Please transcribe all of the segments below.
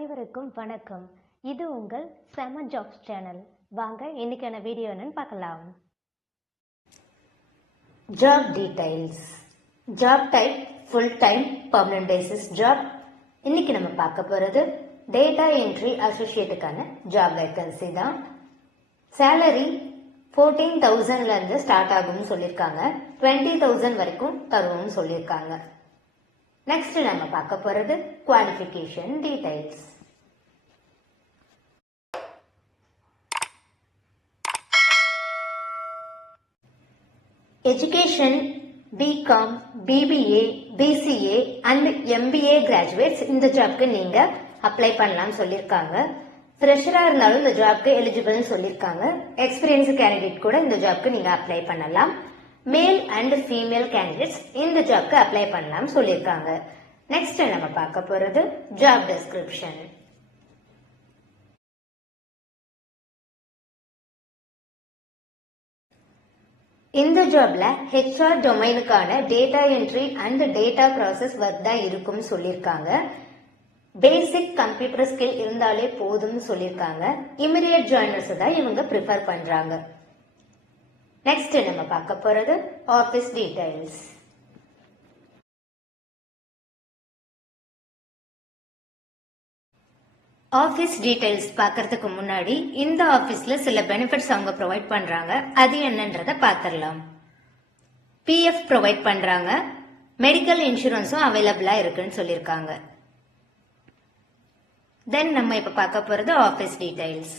அனைவருக்கும் வணக்கம். இது உங்கள் செம ஜாப்ஸ் சேனல். வாங்க இன்னைக்கான வீடியோ என்னன்னு பார்க்கலாம். Job details. Job type full time permanent basis job. இன்னைக்கு நம்ம பார்க்க போறது டேட்டா என்ட்ரி அசோசியேட்டுக்கான ஜாப் வேகன்சி தான். சேலரி 14,000ல இருந்து ஸ்டார்ட் ஆகும்னு சொல்லியிருக்காங்க. 20,000 வரைக்கும் தருவோம்னு சொல்லியிருக்காங்க. நெக்ஸ்ட் நம்ம பார்க்க போறது qualification details. Education BCom, BBA, BCA and MBA graduates இந்த ஜாப்க்கு நீங்க அப்ளை பண்ணலாம்னு சொல்லியிருக்காங்க. ஃப்ரெஷரா இருந்தாலும் இந்த ஜாப்க்கு எலிஜிபிள்னு சொல்லியிருக்காங்க. எக்ஸ்பீரியன்ஸ் கேண்டிடேட் கூட இந்த ஜாப்க்கு நீங்க அப்ளை பண்ணலாம். மேல் அண்ட் ஃபீமேல் கேண்டிடேட்ஸ் இந்த ஜாப்க்கு அப்ளை பண்ணலாம் சொல்லியிருக்காங்க. நெக்ஸ்ட் நம்ம பார்க்க போறது ஜாப் டெஸ்கிரிப்ஷன். இந்த ஜாப்ல HR டொமைனுக்கான data entry and data process work தான் இருக்கும்னு சொல்லியிருக்காங்க. பேசிக் கம்ப்யூட்டர் ஸ்கில் இருந்தாலே போதும்னு சொல்லியிருக்காங்க. இமிடியேட் ஜாயினர்ஸ் தான் இவங்க ப்ரிஃபர் பண்றாங்க. நெக்ஸ்ட் நம்ம பார்க்க போறது ஆபீஸ் டீடைல்ஸ். ஆபீஸ் டீடைல்ஸ் பார்க்கறதுக்கு முன்னாடி இந்த ஆபீஸ்ல சில பெனிஃபிட்ஸ் அவங்க ப்ரொவைட் பண்றாங்க. அது என்னன்றத பார்த்துடலாம். PF ப்ரொவைட் பண்றாங்க. மெடிக்கல் இன்சூரன்ஸும் அவைலபிளா இருக்குன்னு சொல்லியிருக்காங்க. தென் நம்ம இப்ப பார்க்க போறது ஆபீஸ் டீடைல்ஸ்.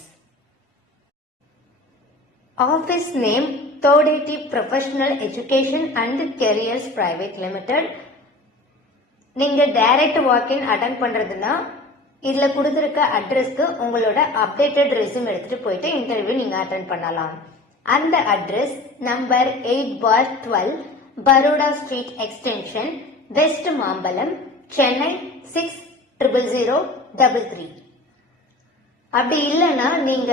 ஆபீஸ் நேம் தோடேட்டி professional education and careers private limited. நீங்க டைரக்ட் வாக்கின் அட்டெண்ட் பண்றதுன்னா இதுல கொடுத்திருக்க அட்ரஸ்க்கு உங்களோட அப்டேட்டட் ரெஸ்யூம் எடுத்துட்டு போயிட்டு இன்டர்வியூ நீங்க அட்டெண்ட் பண்ணலாம். அந்த address number 8/12 Baroda street extension, west Mambalam, Chennai 600033. அப்படி இல்லைன்னா நீங்க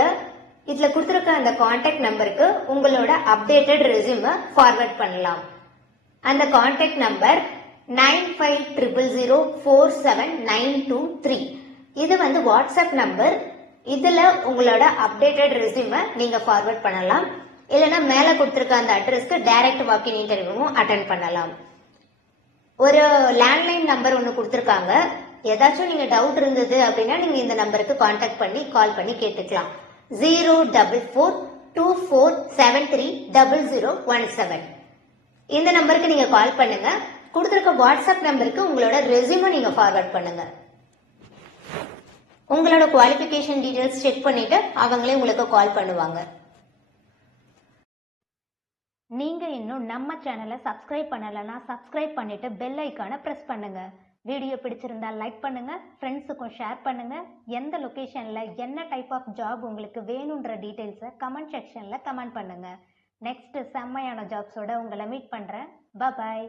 இதுல கொடுத்திருக்க அந்த கான்டாக்ட் நம்பருக்கு உங்களோட அப்டேட்டட் ரெஸ்யூமை ஃபார்வர்ட் பண்ணலாம். அந்த கான்டாக்ட் நம்பர் 9500047923. இது வாட்ஸ்அப் நம்பர். இதுல உங்களோட அப்டேட்டட் ரெஸ்யூமை நீங்க ஃபார்வர்ட் பண்ணலாம். இல்லைன்னா மேல கொடுத்திருக்க அந்த அட்ரஸ்க்கு டைரக்ட் வாக்கின் இன்டர்வியூவும் அட்டெண்ட் பண்ணலாம். ஒரு லேண்ட்லைன் நம்பர் ஒன்னு கொடுத்திருக்காங்க. ஏதாச்சும் நீங்க டவுட் இருந்தது அப்படின்னா நீங்க இந்த நம்பருக்கு கான்டாக்ட் பண்ணி கால் பண்ணி கேட்டுக்கலாம். 04424730017. இந்த நம்பருக்கு நீங்க கால் பண்ணுங்க. கொடுத்திருக்க வாட்ஸ்அப் நம்பருக்கு உங்களோட ரெஸ்யூமை நீங்க ஃபார்வர்ட் பண்ணுங்க. உங்களோட குவாலிஃபிகேஷன் டீடைல்ஸ் செக் பண்ணிட்டு அவங்களே உங்களுக்கு கால் பண்ணுவாங்க. நீங்க இன்னும் நம்ம சேனலை சப்ஸ்கிரைப் பண்ணலன்னா சப்ஸ்கிரைப் பண்ணிட்டு பெல் ஐக்கானை பிரஸ் பண்ணுங்க. வீடியோ பிடிச்சிருந்தா லைக் பண்ணுங்க, ஃப்ரெண்ட்ஸுக்கும் ஷேர் பண்ணுங்க. எந்த லொகேஷன்ல என்ன டைப் ஆஃப் ஜாப் உங்களுக்கு வேணும்ன்ற டீடைல்ஸை கமெண்ட் செக்ஷன்ல கமெண்ட் பண்ணுங்க. நெக்ஸ்ட் செம்மையான ஜாப்ஸோட உங்களை மீட் பண்றேன். பாய்.